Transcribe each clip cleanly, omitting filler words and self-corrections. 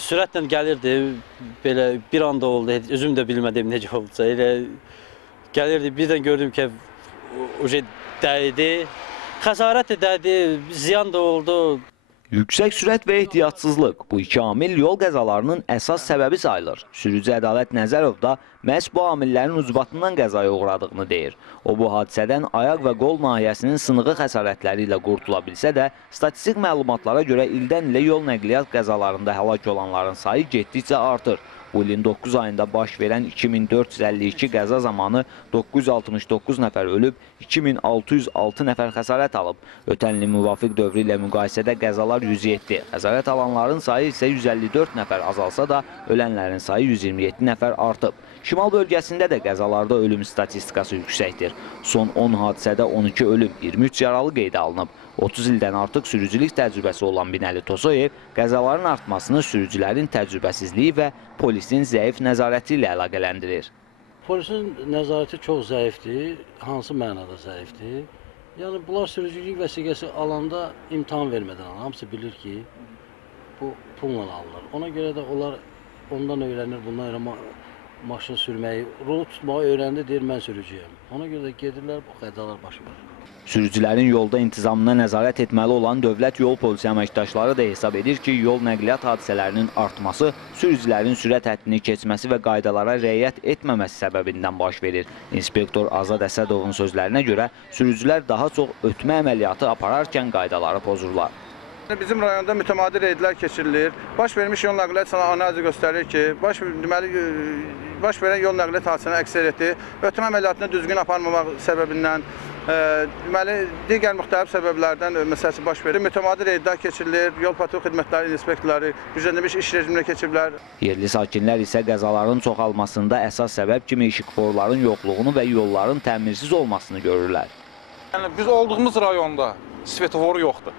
Sürətlə gəlirdi, belə bir anda oldu, özüm də bilmədim necə oldusa. Elə gəlirdi, birdən gördüm ki, dəydi. Xəsarət də dəydi, ziyan da oldu. Yüksək sürət və ehtiyatsızlıq bu iki amil yol qəzalarının əsas səbəbi sayılır. Sürücü Ədalət Nəzərov da məhz bu amillərin ucbatından qəzaya uğradığını deyir. O bu hadisədən ayaq və qol nahiyəsinin sınığı xəsarətləri ilə qurtula bilsə də, statistik məlumatlara görə ildən ilə yol nəqliyyat qəzalarında həlak olanların sayı getdikcə artır. Bu ilin 9 ayında baş verən 2452 qəza zamanı 969 nəfər ölüb, 2606 nəfər xəsarət alıb. Ötən ilin müvafiq dövrü ilə müqayisədə qəzalar 107, xəsarət alanların sayı isə 154 nəfər azalsa da, ölənlərin sayı 127 nəfər artıb. Şimal bölgəsində də qəzalarda ölüm statistikası yüksəkdir. Son 10 hadisədə 12 ölüm, 23 yaralı qeydə alınıb. 30 ildən artıq sürücülük təcrübəsi olan Binəli Tosoyev qəzaların artmasını sürücülərin təcrübəsizliyi və polisin zəif nəzarəti ilə əlaqələndirir. Polisin nəzarəti çox zəifdir, hansı mənada zəifdir? Yəni, bunlar sürücülük vəsiqəsi alanda imtahan vermədən alır. Hamısı bilir ki, bu pulla alınır. Ona görə də onlar ondan öyrənir, bundan öyrənir. Maşın sürməyi, rolu tutmağı öyrəndi, deyir, mən sürücüyəm. Ona görə də gedirlər, bu qəzalar baş verir. Sürücülərin yolda intizamına nəzarət etməli olan dövlət yol polisi əməkdaşları da hesab edir ki, yol nəqliyyat hadisələrinin artması sürücülərin sürət həddini keçməsi və qaydalara riayət etməməsi səbəbindən baş verir. İnspektor Azad Əsədovun sözlərinə görə sürücülər daha çox ötmə əməliyyatı apararkən qaydaları pozurlar. Bizim rayonda mütəmadi reydlər keçirilir. Baş vermiş yol nəqliyyat sənədi analizi göstərir ki, baş verən yol nəqliyyat hadisənin əksəriyyəti ötmə əməliyyatını düzgün aparmamaq səbəbindən, digər müxtəlif səbəblərdən məsələsi baş verir. Mütəmadi reydlər keçirilir, yol patrul xidmətləri, inspektorları gücləndirilmiş iş rejimində keçiriblər. Yerli sakinlər isə qəzaların çoxalmasında əsas səbəb kimi işıqforların yoxluğunu və yolların təmirsiz olmasını görürlər. Yəni, biz olduğumuz rayonda svetoforu yoxdur.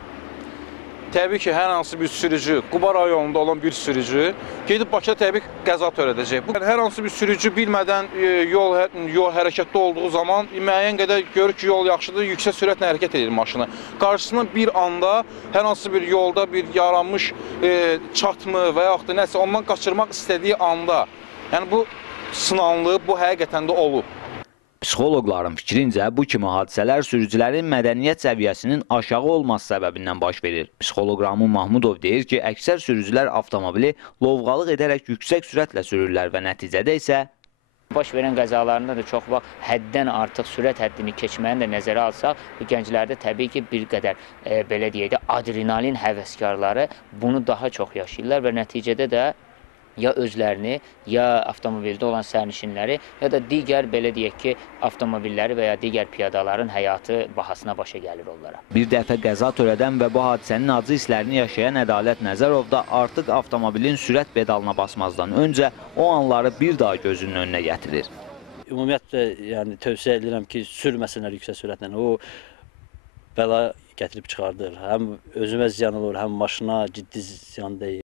Təbii ki, hər hansı bir sürücü, Quba rayonunda olan bir sürücü gedib Bakıda təbii qəza törədəcək. Hər hansı bir sürücü bilmədən yol hərəkətdə olduğu zaman müəyyən qədər görür ki, yol yaxşıdır, yüksək sürətlə hərəkət edir maşını. Qarşısına bir anda hər hansı bir yolda bir yaranmış çatmı və yaxud da nəsə ondan qaçırmaq istədiyi anda, yəni bu sınanılıb, bu həqiqətən də olub. Psixoloqların fikrincə, bu kimi hadisələr sürücülərin mədəniyyət səviyyəsinin aşağı olması səbəbindən baş verir. Psixoloq Ramun Mahmudov deyir ki, əksər sürücülər avtomobili lovğalıq edərək yüksək sürətlə sürürlər və nəticədə isə baş verən qəzalarında da çox vaxt həddən artıq sürət həddini keçməni də nəzərə alsaq, gənclərdə təbii ki, bir qədər belə deyək də, adrenalin həvəskarları bunu daha çox yaşayırlar və nəticədə də ya özlərini, ya avtomobildə olan sərnişinləri, ya da digər, belə deyək ki, avtomobilləri və ya digər piyadaların həyatı bahasına başa gəlir onlara. Bir dəfə qəza törədən və bu hadisənin acı hisslərini yaşayan Ədalət Nəzərov da artıq avtomobilin sürət pedalına basmazdan öncə o anları bir daha gözünün önünə gətirir. Ümumiyyətlə, yəni, tövsiyə edirəm ki, sürməsinlər yüksək sürətlə. O, bəla gətirib çıxardır. Həm özümə ziyan olur, həm maşına ciddi ziyan deyil.